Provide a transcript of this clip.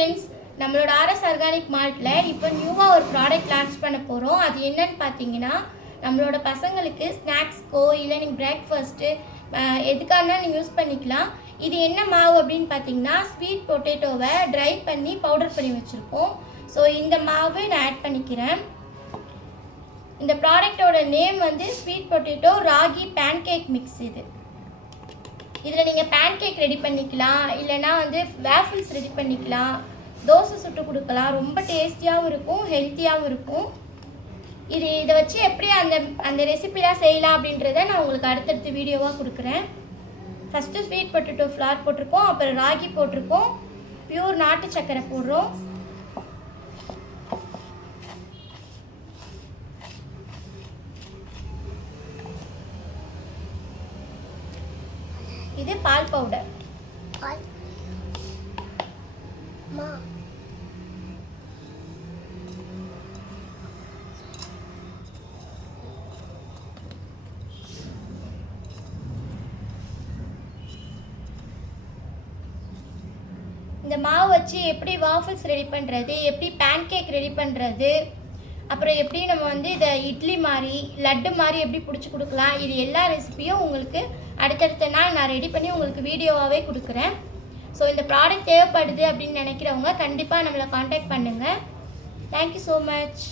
Friends, நம்மளோட RS organic மால்ட்டில் இப்போ நியூவாக ஒரு ப்ராடக்ட் லான்ச் பண்ண போகிறோம். அது என்னன்னு பார்த்தீங்கன்னா, நம்மளோட பசங்களுக்கு ஸ்நாக்ஸ்க்கோ இல்லை நீங்கள் பிரேக்ஃபாஸ்ட்டு எதுக்காக நீங்கள் யூஸ் பண்ணிக்கலாம். இது என்ன மாவு அப்படின்னு பார்த்தீங்கன்னா, ஸ்வீட் பொட்டேட்டோவை ட்ரை பண்ணி பவுடர் பண்ணி வச்சுருக்கோம். ஸோ இந்த மாவு நான் ஆட் பண்ணிக்கிறேன். இந்த ப்ராடக்டோட நேம் வந்து sweet potato ragi pancake mix. இதில் நீங்கள் பேன்கேக் ரெடி பண்ணிக்கலாம், இல்லைனா வந்து வேஃபிள்ஸ் ரெடி பண்ணிக்கலாம், தோசை சுட்டு கொடுக்கலாம். ரொம்ப டேஸ்டியாகவும் இருக்கும், ஹெல்த்தியாகவும் இருக்கும். இதை வச்சு எப்படி அந்த ரெசிபிலாம் செய்யலாம் அப்படின்றத நான் உங்களுக்கு அடுத்தடுத்த வீடியோவாக கொடுக்குறேன். ஃபஸ்ட்டு ஸ்வீட் பொட்டேட்டோ ஃப்ளார் போட்டிருக்கோம், அப்புறம் ராகி போட்டிருக்கோம், பியூர் நாட்டு சர்க்கரை போடுறோம். இது பால் பவுடர். இந்த மாவு வச்சு எப்படி வாஃபிள்ஸ் ரெடி பண்ணுறது, எப்படி பேன்கேக் ரெடி பண்ணுறது, அப்புறம் எப்படி நம்ம வந்து இதை இட்லி மாதிரி லட்டு மாதிரி எப்படி பிடிச்சி கொடுக்கலாம், இது எல்லா ரெசிபியும் உங்களுக்கு அடுத்தடுத்த நாள் நான் ரெடி பண்ணி உங்களுக்கு வீடியோவாகவே கொடுக்குறேன். ஸோ இந்த ப்ராடக்ட் தேவைப்படுது அப்படின்னு நினைக்கிறவங்க கண்டிப்பாக நம்மளை காண்டாக்ட் பண்ணுங்கள். Thank you so much.